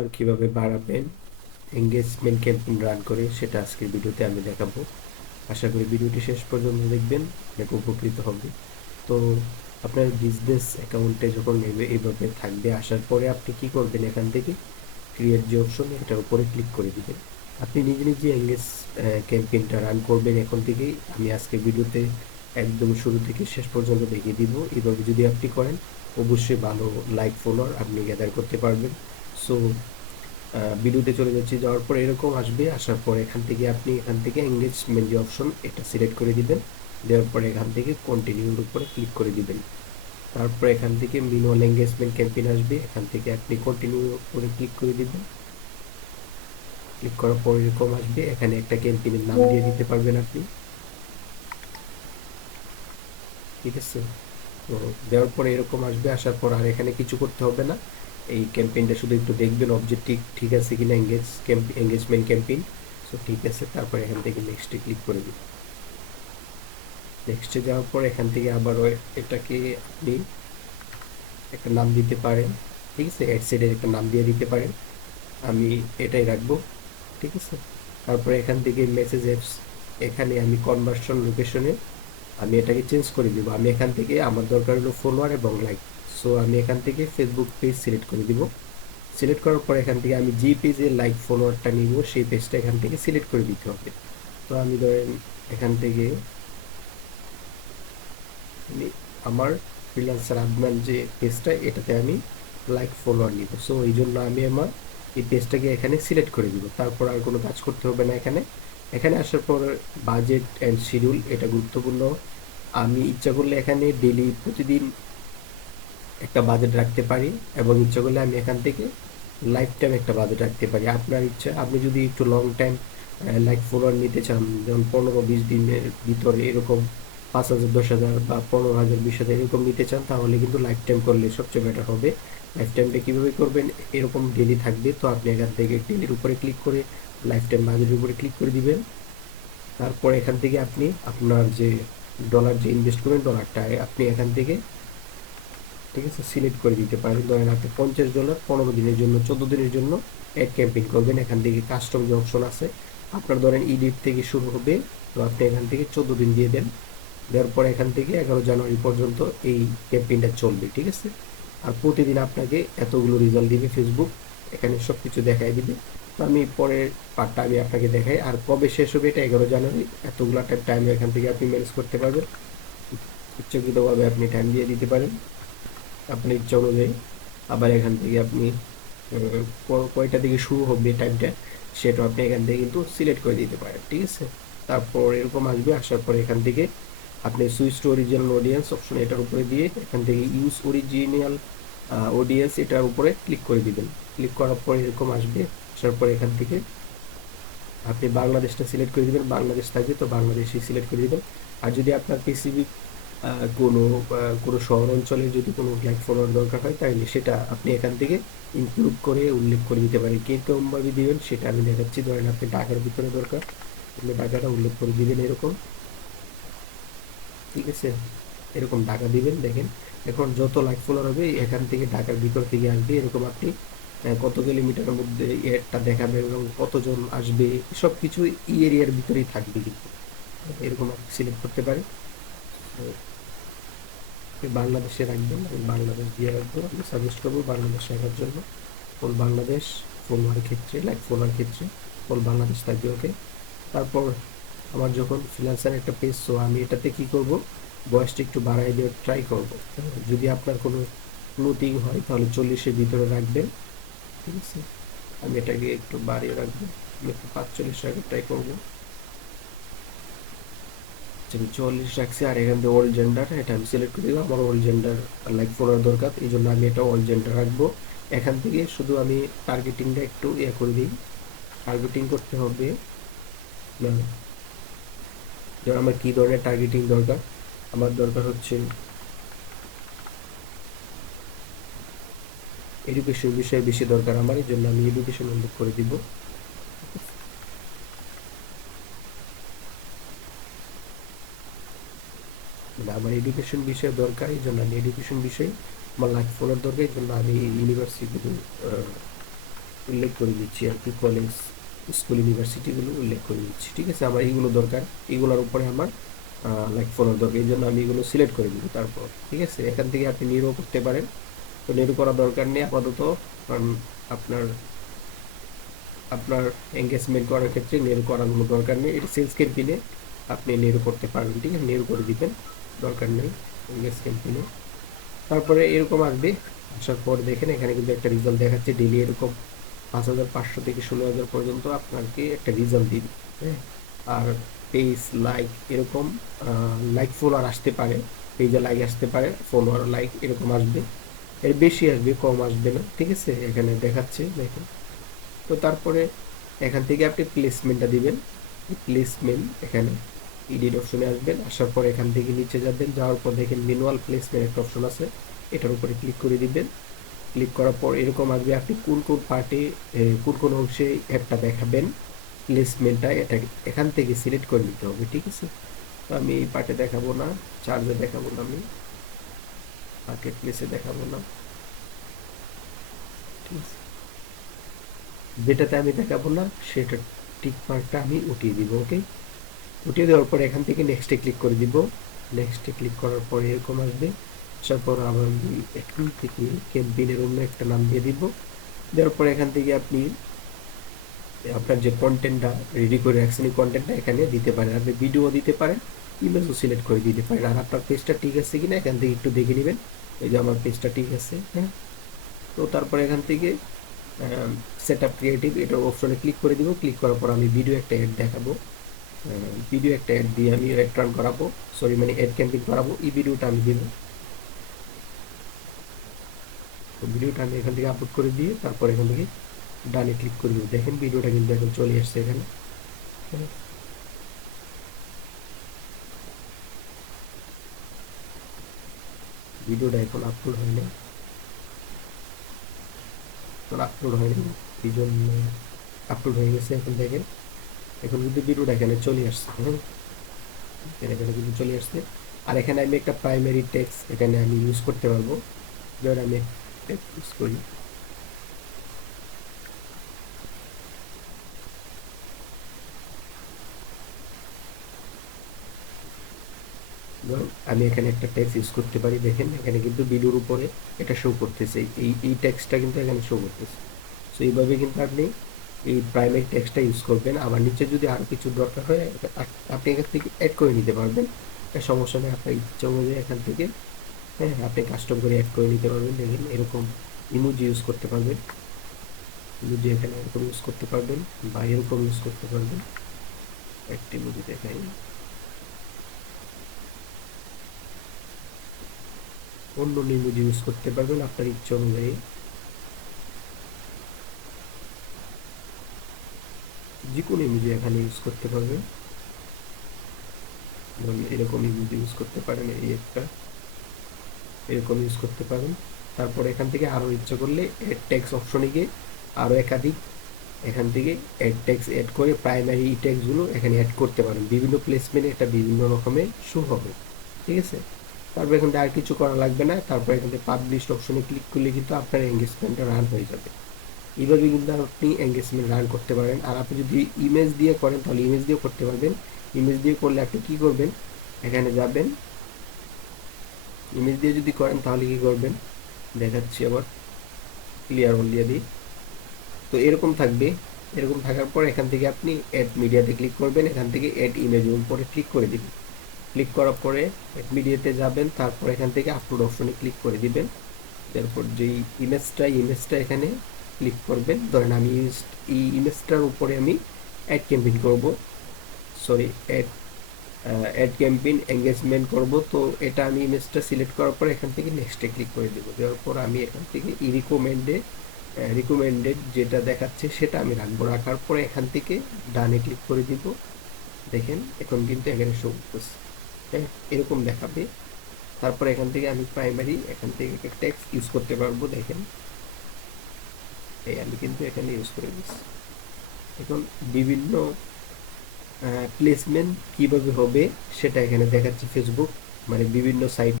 Follower কিভাবে বাড়াবেন engagement campaign run করে সেটা আজকের ভিডিওতে আমি দেখাবো। আশা করি ভিডিওটি শেষ পর্যন্ত দেখবেন, অনেক উপকৃত হবে। তো আপনার বিজনেস অ্যাকাউন্টে যখন এইভাবে থাকবে, আসার পরে আপনি কি করবেন, এখান থেকে ক্রিয়েট যে অপশন এটার উপরে ক্লিক করে দিবেন। আপনি নিজে নিজে এঙ্গেজ ক্যাম্পেইনটা রান করবেন এখন থেকেই। আমি আজকে ভিডিওতে একদম শুরু থেকে শেষ পর্যন্ত দেখিয়ে দিব। এইভাবে যদি আপনি করেন অবশ্যই ভালো লাইক ফলোয়ার আপনি গ্যাদার করতে পারবেন। সো ভিডিওতে চলে যাচ্ছি। যাওয়ার পর এরকম আসবে, আসার পর এখান থেকে এঙ্গেজমেন্ট যে অপশন এটা সিলেক্ট করে দিবেন। দেওয়ার পরে এখান থেকে কন্টিনিউর উপরে ক্লিক করে দিবেন। তারপর এখান থেকে মিনিমাল এঙ্গেজমেন্ট ক্যাম্পেইন আসবে, এখান থেকে আপনি কন্টিনিউ করে ক্লিক করে দিবেন। ক্লিক করার পর এরকম আসবে, এখানে একটা ক্যাম্পেইনের নাম দিয়ে দিতে পারবেন আপনি, ঠিক আছে। তো দেওয়ার পরে এরকম আসবে, আসার পর আর এখানে কিছু করতে হবে না। এই ক্যাম্পেইনটা শুধু একটু দেখবেন অবজেক্টিভ ঠিক আছে কিনা, এঙ্গেজমেন্ট ক্যাম্পেইন। সো ঠিক আছে, তারপর এখান থেকে নেক্সটে ক্লিক করে দিন। নেক্সটে যাওয়ার পর এখান থেকে আবারও এটাকে আপনি একটা নাম দিতে পারেন, ঠিক আছে। অ্যাড সেটের একটা নাম দিয়ে দিতে পারেন, আমি এটাই রাখবো, ঠিক আছে। তারপরে এখান থেকে মেসেজ অ্যাপস, এখানে আমি কনভার্সন লোকেশনে আমি এটাকে চেঞ্জ করে দিব। আমি এখান থেকে আমার দরকার হলো ফলোয়ার এবং লাইক। সো আমি এখান থেকে ফেসবুক পেজ সিলেক্ট করে দিব। সিলেক্ট করার পর এখান থেকে আমি যে পেজে লাইক ফলোয়ারটা নিব সেই পেজটা এখান থেকে সিলেক্ট করে দিতে হবে। তো আমি ধরেন এখান থেকে আমি আমার ফ্রিল্যান্সার আদনান যে পেজটা এটাতে আমি লাইক ফলোয়ার নিব। সো এই জন্য আমি আমার এই পেজটাকে এখানে সিলেক্ট করে দিব। তারপর আর কোনো কাজ করতে হবে না। এখানে এখানে আসার পর বাজেট অ্যান্ড শিডিউল এটা গুরুত্বপূর্ণ। আমি ইচ্ছা করলে এখানে ডেলি প্রতিদিন একটা বাজেট রাখতে পারি, এবং ইচ্ছা করলে আমি এখান থেকে লাইফ টাইম একটা বাজেট রাখতে পারি। আপনার ইচ্ছা, আপনি যদি একটু লং টাইম লাইক ফলোয়ার নিতে চান, যেমন 15-20 দিনের ভিতরে এরকম 5,000 10,000 বা 15,000 20,000 এরকম নিতে চান, তাহলে কিন্তু লাইফ টাইম করলে সবচেয়ে বেটার হবে। লাইফ টাইমটা কীভাবে করবেন, এরকম ডেলি থাকবে। তো আপনি এখান থেকে ডেলির উপরে ক্লিক করে লাইফ টাইম বাজেটের উপরে ক্লিক করে দিবেন। তারপর এখান থেকে আপনি আপনার যে ডলার যে ইনভেস্ট করবেন ডলারটা আপনি এখান থেকে, ঠিক আছে, সিলেক্ট করে দিতে পারেন। ধরেন আপনি $50 15 দিনের জন্য 14 দিনের জন্য অ্যাড ক্যাম্পেইন করবেন। এখান থেকে কাস্টম যে অপশন আছে, আপনার ধরেন ই ডেট থেকে শুরু হবে, তো আপনি এখান থেকে 14 দিন দিয়ে দেন। দেওয়ার পর এখান থেকে 11 জানুয়ারি পর্যন্ত এই ক্যাম্পেইনটা চলবে, ঠিক আছে। আর প্রতিদিন আপনাকে এতগুলো রেজাল্ট দিবে ফেসবুক, এখানে সব কিছু দেখাই দিবে। তো আমি পরের পার্টটা আমি আপনাকে দেখাই। আর কবে শেষ হবে এটা 11 জানুয়ারি। এতগুলো টাইম এখান থেকে আপনি ম্যানেজ করতে পারবেন। ইচ্ছাকৃতভাবে আপনি টাইম দিয়ে দিতে পারেন আপনার ইচ্ছা অনুযায়ী। আবার এখান থেকে আপনি কয়টা থেকে শুরু হবে টাইমটা সেটা আপনি এখান থেকে কিন্তু সিলেক্ট করে দিতে পারেন, ঠিক আছে। তারপর এরকম আসবে, আসার পরে এখান থেকে আপনি switch to original audience option এটার উপরে দিয়ে এখান থেকে ইউজ অরিজিনাল অডিয়েন্স এটার উপরে ক্লিক করে দিবেন। ক্লিক করার পরে এরকম আসবে, আসার পরে এখান থেকে আপনি বাংলাদেশটা সিলেক্ট করে দিবেন। বাংলাদেশ থাকবে তো বাংলাদেশই সিলেক্ট করে দিবেন। আর যদি আপনার স্পেসিফিক কোনো কোনো শহর অঞ্চলে যদি কোনো লাইক ফলোয়ার দরকার হয় তাহলে সেটা আপনি এখান থেকে ইনক্লুড করে উল্লেখ করে দিতে পারেন। কীরকমভাবে দিবেন সেটা আমি দেখাচ্ছি। ধরেন আপনি ঢাকার ভিতরে দরকার, আপনি ঢাকাটা উল্লেখ করে দিবেন এরকম, ঠিক আছে। এরকম ঢাকা দিবেন। দেখেন এখন যত লাইক ফলোয়ার হবে এখান থেকে ঢাকার ভিতর থেকে আসবে। এরকম আপনি কত কিলোমিটারের মধ্যে এডটা দেখাবে এবং কতজন আসবে সব কিছু এই এরিয়ার ভিতরেই থাকবে, কিন্তু এরকম আপনি সিলেক্ট করতে পারেন। বাংলাদেশে রাখবেন, আমি বাংলাদেশ দিয়ে রাখবো। আমি সাজেস্ট করবো বাংলাদেশ রাখার জন্য। ফুল বাংলাদেশ ফলোয়ার ক্ষেত্রে, লাইক ফলোয়ার ক্ষেত্রে ফুল বাংলাদেশ থাকবে, ওকে। তারপর আমার যখন ফ্রিল্যান্সার একটা পেজ, সো আমি এটাতে কি করব, বয়সটা একটু বাড়াই দিয়ে ট্রাই করব। যদি আপনার কোনো ক্লোথিং হয় তাহলে 40-এর ভিতরে রাখবেন, ঠিক আছে। আমি এটাকে একটু বাড়িয়ে রাখবো, একটু 45 রাখার ট্রাই করবো। আমি 44 রাখছি। আর এখান থেকে অল জেন্ডার এটা আমি সিলেক্ট করে দিলাম। আমার অল জেন্ডার লাইক ফলোয়ার দরকার, এই জন্য আমি এটা অল জেন্ডার রাখবো। এখান থেকে শুধু আমি টার্গেটিংটা একটু করে দিই। টার্গেটিং করতে হবে না, যেমন আমার কী ধরনের টার্গেটিং দরকার, আমার দরকার হচ্ছে এডুকেশন বিষয়ে বেশি দরকার আমার, এই জন্য আমি এডুকেশন উল্লেখ করে দিব। মানে আমার এডুকেশন বিষয়ে দরকার, এই জন্য আমি এডুকেশন বিষয়ে আমার লাইক ফলোয়ার দরকার, এই জন্য আমি ইউনিভার্সিটি উল্লেখ করে দিচ্ছি আর কি, কলেজ, স্কুল, ইউনিভার্সিটিগুলো উল্লেখ করে দিচ্ছি। ঠিক আছে, আমার এইগুলো দরকার, এগুলোর উপরে আমার লাইক ফলোর দরকার, এই জন্য আমি এগুলো সিলেক্ট করে দিব। তারপর ঠিক আছে, এখান থেকে আপনি নিরও করতে পারেন, তো নিরও করার দরকার নেই আপাতত, কারণ আপনার আপনার এঙ্গেজমেন্ট করার ক্ষেত্রে নেরু করার কোনো দরকার নেই। এটা সেলস ক্যাম্পেইনে আপনি নেরু করতে পারবেন। ঠিক আছে, নেরু করে দিবেন, দরকার নেই এঙ্গেজ ক্যাম্পেইনে। তারপরে এরকম আসবে, আসার পর দেখেন এখানে কিন্তু একটা রেজাল্ট দেখাচ্ছে ডেইলি এরকম 5,500 থেকে 16,000 পর্যন্ত আপনাকে একটা রেজাল্ট দিবে। হ্যাঁ, আর পেজ লাইক এরকম লাইক ফলোয়ার আসতে পারে, পেজে লাইক আসতে পারে, ফলোয়ার লাইক এরকম আসবে, এর বেশি আসবে, কম আসবে না। ঠিক আছে, এখানে দেখাচ্ছে দেখেন। তো তারপরে এখান থেকে আপনি প্লেসমেন্টটা দিবেন, প্লেসমেন্ট এখানে এডিট অপশনে আসবেন, আসার পর এখান থেকে নিচে যাবেন, যাওয়ার পর দেখেন ম্যানুয়াল প্লেসমেন্ট একটা অপশন আছে, এটার উপরে ক্লিক করে দিবেন। ক্লিক করার পর এরকম আসবে, আপনি কোন কোন পার্টে কোন কোন অংশে অ্যাডটা দেখাবেন, প্লেসমেন্টটা এটা এখান থেকে সিলেক্ট করে নিতে হবে। ঠিক আছে, তো আমি এই পার্টে দেখাবো না, চার্জে দেখাবো না, আমি মার্কেট প্লেসে দেখাবো না। ঠিক আছে, যেটাতে আমি দেখাবো না সেটা টিক মার্কটা আমি উঠিয়ে দিব। ওকে, উঠিয়ে দেওয়ার পর এখান থেকে নেক্সটে ক্লিক করে দিব। নেক্সটে ক্লিক করার পর এরকম আসবে, আসার পর আবার আমি এখান থেকে ক্যাম্পেইনের অন্য একটা নাম দিয়ে দিব। দেওয়ার পর এখান থেকে আপনি আপনার যে কন্টেন্টটা রেডি করে রাখছেন এই কন্টেন্টটা এখানে দিতে পারেন, আপনি ভিডিও দিতে পারেন, ইমেজও সিলেক্ট করে দিতে পারেন। আর আপনার পেজটা ঠিক আছে কিনা এখান থেকে একটু দেখে নেবেন, এই যে আমার পেজটা ঠিক আছে। হ্যাঁ, তো তারপর এখান থেকে সেট আপ ক্রিয়েটিভ এটা অপশনে ক্লিক করে দিব। ক্লিক করার পর আমি ভিডিও একটা অ্যাড দেখাবো, ভিডিও একটা অ্যাড দিয়ে আমি অ্যাড রান করাবো, সরি মানে অ্যাড ক্যাম্পেইন করাবো, এই ভিডিওটা আমি দিব। তো ভিডিওটা আমি এখান থেকে আপলোড করে দিয়ে তারপর এখান থেকে ডানে ক্লিক করে দিব। দেখেন ভিডিওটা কিন্তু এখন চলে আসছে এখানে। ভিডিওটা এখন আপলোড হয়নি, আপলোড হয়নি, এই জন্য আপলোড হয়ে গেছে। এখন দেখেন এখন কিন্তু ভিডিওটা এখানে চলে আসছে। হ্যাঁ, এখানে কিন্তু চলে আসছে। আর এখানে আমি একটা প্রাইমারি টেক্সট এখানে আমি ইউজ করতে পারবো, যেমন আমি টেক্সট ইউজ করি, ধরুন আমি এখানে একটা টেক্সট ইউজ করতে পারি। দেখেন এখানে কিন্তু ভিডিওর উপরে এটা শো করতেছে, এই টেক্সটটা কিন্তু এখানে শো করতেছে। সো এইভাবে কিন্তু আপনি এই প্রাইমারি টেক্সটটা ইউজ করবেন। আবার নিচে যদি আরও কিছু দরকার হয় আপনি এখান থেকে অ্যাড করে নিতে পারবেন, এটা সমস্যা নেই, আপনার ইচ্ছা অনুযায়ী এখান থেকে হ্যাঁ আপনি কাস্টম করে অ্যাড করে নিতে পারবেন। দেখেন এরকম ইমোজি ইউজ করতে পারবেন, ইমোজি এখানে এরকম ইউজ করতে পারবেন বা এরকম ইউজ করতে পারবেন। একটি ইমোজি দেখাই, অন্য ইমোজি ইউজ করতে পারবেন আপনার ইচ্ছা অনুযায়ী, যে কোনো ইমোজি এখানে ইউজ করতে পারবেন। ধরুন এরকম ইমোজি ইউজ করতে পারেন, এই একটা এরকম ইউজ করতে পারেন। তারপর এখান থেকে আরও ইচ্ছা করলে এড টেক্সট অপশনে গিয়ে আরও একাধিক এখান থেকে এড টেক্সট এড করে প্রাইমারি টেক্সটগুলো এখানে অ্যাড করতে পারেন, বিভিন্ন প্লেসমেন্টে এটা বিভিন্ন রকমের শো হবে। ঠিক আছে, তারপর এখান থেকে আর কিছু করা লাগবে না। তারপর এখান থেকে পাবলিশ অপশনে ক্লিক করলে কিন্তু আপনার এঙ্গেজমেন্টটা রান হয়ে যাবে। এইভাবে কিন্তু আপনি এঙ্গেজমেন্ট রান করতে পারেন। আর আপনি যদি ইমেজ দিয়ে করেন তাহলে ইমেজ দিয়েও করতে পারবেন। ইমেজ দিয়ে করলে আপনি কী করবেন, এখানে যাবেন, ইমেজ দিয়ে যদি করেন তাহলে কী করবেন দেখাচ্ছি আবার, ক্লিয়ার হল দিয়ে দিই। তো এরকম থাকবে, এরকম থাকার পর এখান থেকে আপনি অ্যাড মিডিয়াতে ক্লিক করবেন, এখান থেকে অ্যাড ইমেজ উপরে ক্লিক করে দিবেন। ক্লিক করার পরে অ্যাড মিডিয়াতে যাবেন, তারপর এখান থেকে আপলোড অপশনে ক্লিক করে দিবেন। তারপর যেই ইমেজটা এখানে ক্লিক করবেন। ধরেন আমি এই ইমেজটার উপরে আমি অ্যাড ক্যাম্পেইন করব, সরি অ্যাড ক্যাম্পেইন এঙ্গেজমেন্ট করব। তো এটা আমি ইমেজটা সিলেক্ট করার পর এখান থেকে নেক্সটে ক্লিক করে দেবো। দেওয়ার পর আমি এখান থেকে ই রিকমেন্ডেড যেটা দেখাচ্ছে সেটা আমি রাখবো, রাখার পরে এখান থেকে ডানে ক্লিক করে দিব। দেখেন এখন কিন্তু এখানে শো করতেছে, হ্যাঁ এরকম দেখাবে। তারপর এখান থেকে আমি প্রাইমারি এখান থেকে একটা টেক্সট ইউজ করতে পারবো। দেখেন এই আমি কিন্তু এখানে ইউজ করে দিচ্ছি। এখন বিভিন্ন প্লেসমেন্ট কিভাবে হবে সেটা এখানে দেখাচ্ছি, ফেসবুক মানে বিভিন্ন সাইট